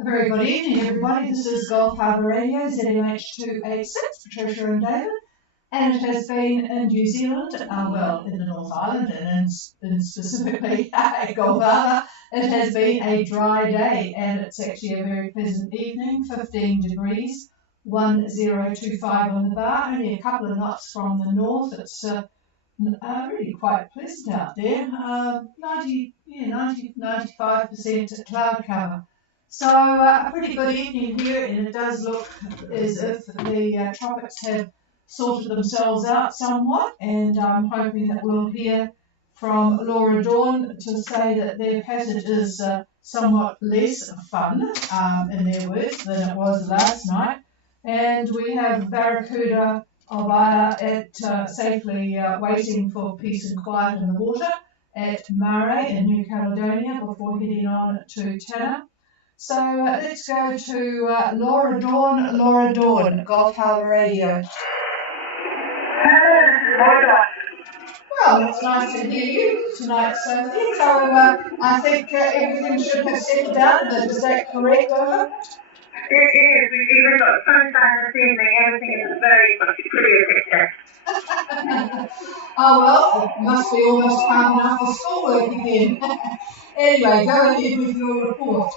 A very good evening, everybody. This is Golf Harbour Radio, ZMH286, Patricia and David. And it has been in New Zealand, well, in the North Island, and in specifically at Golf Harbour, it has been a dry day, and it's actually a very pleasant evening, 15 degrees, 1025 on the bar, only a couple of knots from the north. It's really quite pleasant out there, 95% cloud cover. So a pretty good evening here, and it does look as if the tropics have sorted themselves out somewhat, and I'm hoping that we'll hear from Laura Dawn to say that their passage is somewhat less fun, in their words, than it was last night. And we have Barracuda Ovaya at safely waiting for peace and quiet in the water at Mare in New Caledonia before heading on to Tanna. So let's go to Laura Dawn. Laura Dawn, Golf Harbour Radio. Well, it's nice to hear you tonight, Sophie. So I think everything should have settled down a bit. Is that correct, Laura? It is. We've even got sunshine this evening. Everything is very much prettier picture. Oh, well, it must be almost calm enough for schoolwork again. Anyway, go ahead with your report.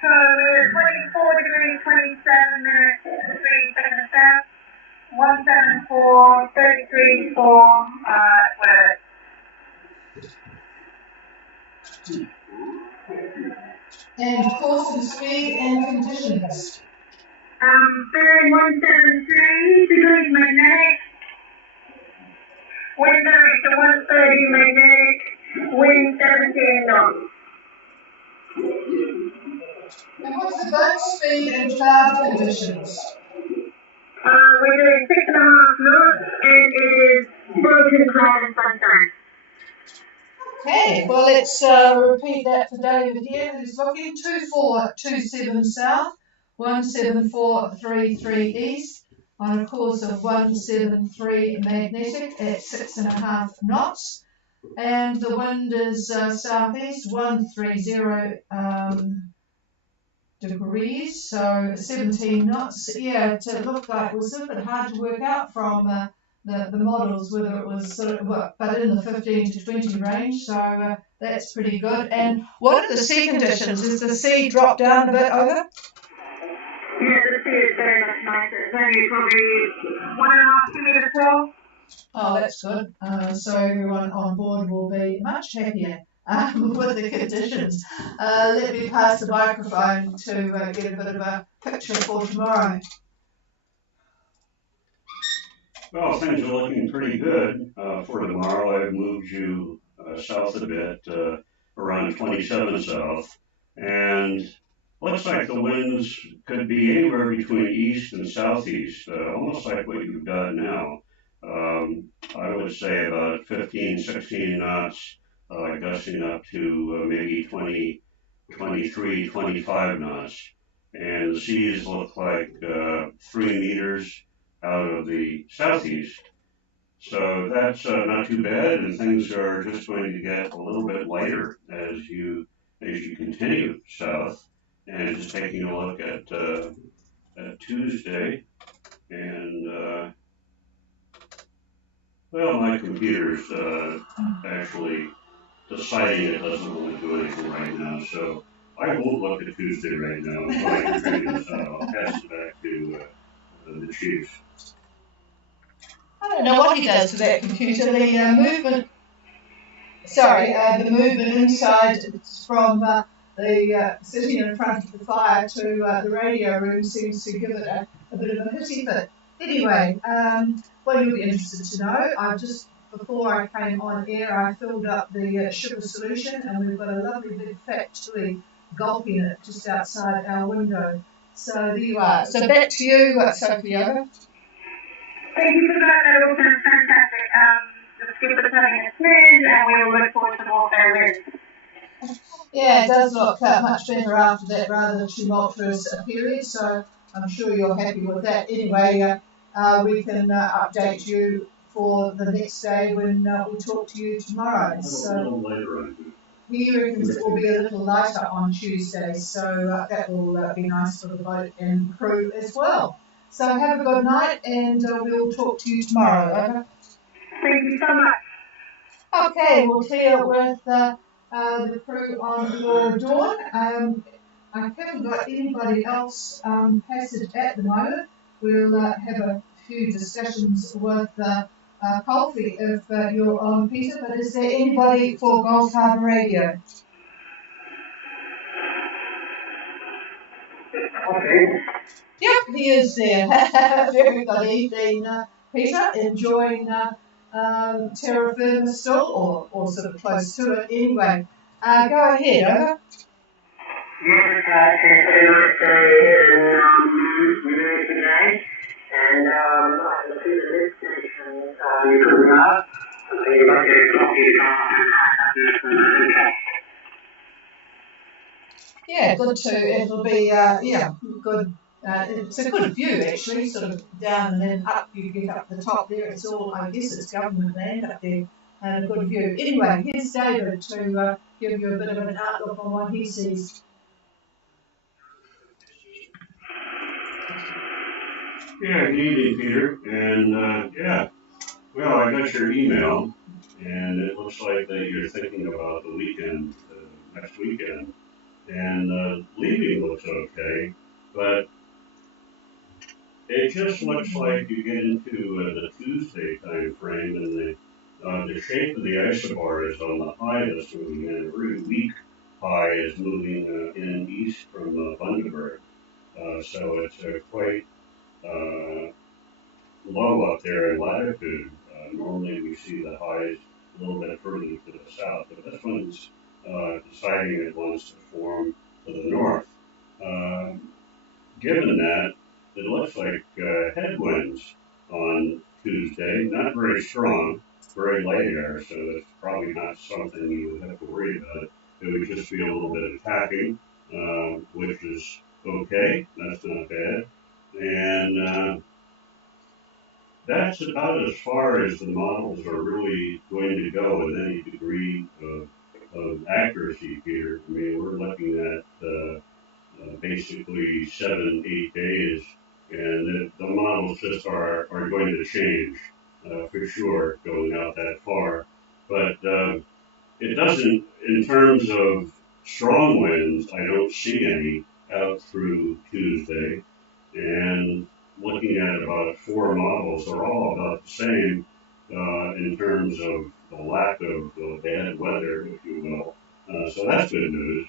So we're 24 degrees, 27 minutes, 3 seconds south, 174, 33, 4, whatever. And course and speed and conditions. Bearing 173 degrees magnetic, wind direction 130 magnetic, wind 17 knots. And what's the boat speed and cloud conditions? We're doing 6.5 knots, and it is broken cloud and sunshine. Okay, well let's repeat that for David here, who's looking 2427 south, 17433 east, on a course of 173 magnetic at 6.5 knots, and the wind is southeast 130 degrees, so 17 knots. Yeah, it looked like it was a bit hard to work out from the models whether it was sort of, but in the 15 to 20 range, so that's pretty good. And what are the sea conditions? Does the sea drop down a bit over? Yeah, the sea is very much nicer. It's only probably 1.5, 2 meters tall. Oh, that's good. So everyone on board will be much happier with the conditions. Let me pass the microphone to get a bit of a picture for tomorrow. Well, things are looking pretty good for tomorrow. I've moved you south a bit, around 27 south, and looks like the winds could be anywhere between east and southeast, almost like what you've got now. I would say about 15, 16 knots, gusting up to maybe 20, 23, 25 knots. And the seas look like 3 meters out of the southeast. So that's not too bad, and things are just going to get a little bit lighter as you continue south. And just taking a look at Tuesday, and well, my computer's actually deciding it doesn't want to do anything right now, so I won't look at Tuesday right now. I'll pass it back to the chief. I don't know what he does to that computer. The movement inside from the sitting in front of the fire to the radio room seems to give it a bit of a hitty fit. Anyway, well, you'll be interested to know, before I came on air, I filled up the sugar solution, and we've got a lovely big fat tui gulping it just outside our window. So there you are. So back to you, Sophie. Over. Thank you for that. That all sounds fantastic. The scoop is having a smooth, and we will look forward to more fair winds. Yeah, it does look much better after that rather tumultuous period, so I'm sure you're happy with that. Anyway, we can update you for the next day when we talk to you tomorrow. A little later, I think. he reckons it will be a little lighter on Tuesday, so that will be nice for the boat and crew as well. So have a good night, and we'll talk to you tomorrow. Over. Thank you so much. Okay, we'll clear with the crew on your dawn. I haven't got anybody else passage at the moment. We'll have a few discussions with Colfie if you're on, Peter. But is there anybody for Gulf Harbour Radio? Okay. Yep, he is there. Very good evening, Peter. Enjoying terra firma still, or sort of close to it anyway. Go ahead, over. Yes, it's a nice day today, and I can see the lift station you're talking about. So you've got your coffee Yeah, good too. It'll be good. It's a good view actually, sort of down and then up. You get up the top there. It's all, I guess, it's government land up there, and a good view. Anyway, here's David to give you a bit of an outlook on what he sees. Yeah, good evening, Peter. And well, I got your email, and it looks like that you're thinking about the weekend, next weekend. And leaving looks okay, but it just looks like you get into the Tuesday time frame, and the shape of the isobar is on the high that's moving, and a really weak high is moving in east from Bundaberg. So it's quite low up there in latitude. Normally we see the highs a little bit further to the south, but this one's deciding it wants to form to the north. Given that, it looks like headwinds on Tuesday, not very strong, very light air, so that's probably not something you would have to worry about. It would just be a little bit of tacking, which is okay, that's not bad. And that's about as far as the models are really going to go with any degree of accuracy here. I mean, we're looking at basically 7, 8 days, and the models just are going to change for sure going out that far. But it doesn't, in terms of strong winds, I don't see any out through Tuesday. And looking at about 4 models, they're all about the same in terms of the lack of bad weather, if you will. So that's good news.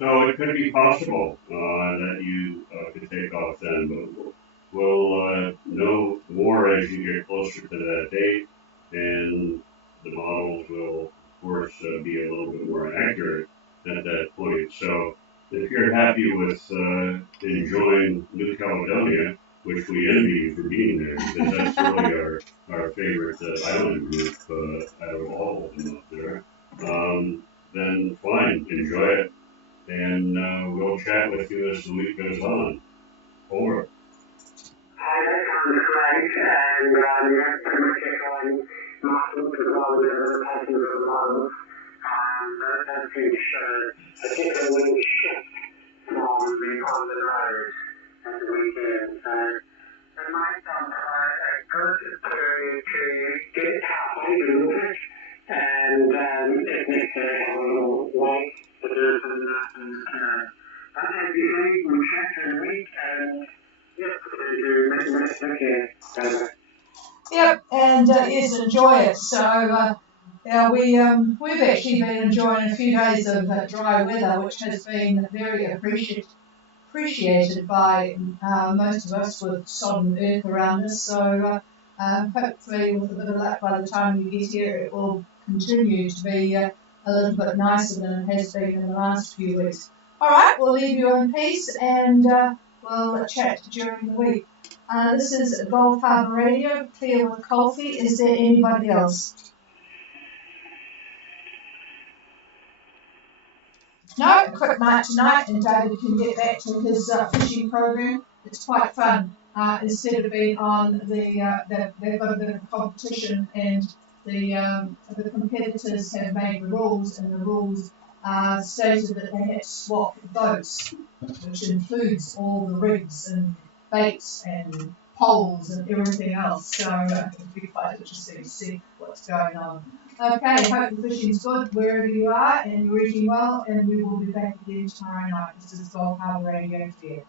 So it could be possible that you could take off then, but we'll know more as you get closer to that date, and the models will, of course, be a little bit more accurate at that point. So if you're happy with enjoying New Caledonia, which we envy you for being there, because that's really our favorite island group out of all of them up there, then fine, enjoy it. And we'll chat with you as the week goes on. Over. Hi, that sounds great, and that's pretty much echoing Martin's as well with the passing of the models. That seems to show a particular shift from the on the road at the weekend. So it might sound like a good period to get halfway to it, and if necessary, have a little wait to do some as you say, we'll chat for the week, and Yep, and yes, enjoy it. So we've actually been enjoying a few days of dry weather, which has been very appreciated by most of us with sodden earth around us. So hopefully, with a bit of luck, by the time you get here, it will continue to be a little bit nicer than it has been in the last few weeks. All right, we'll leave you in peace, and we'll chat during the week. This is Gulf Harbour Radio, clear with Colfie. Is there anybody else? No, a quick night tonight, and David can get back to his fishing program. It's quite fun. Instead of being on they've got a bit of competition, and the competitors have made the rules, and the rules stated that they had to swap boats, which includes all the rigs and baits and poles and everything else. So it'll be quite interesting to see what's going on. Okay, hope the fishing's good wherever you are and you're eating well, and we will be back again tomorrow night. This is Gulf Harbour Radio for you.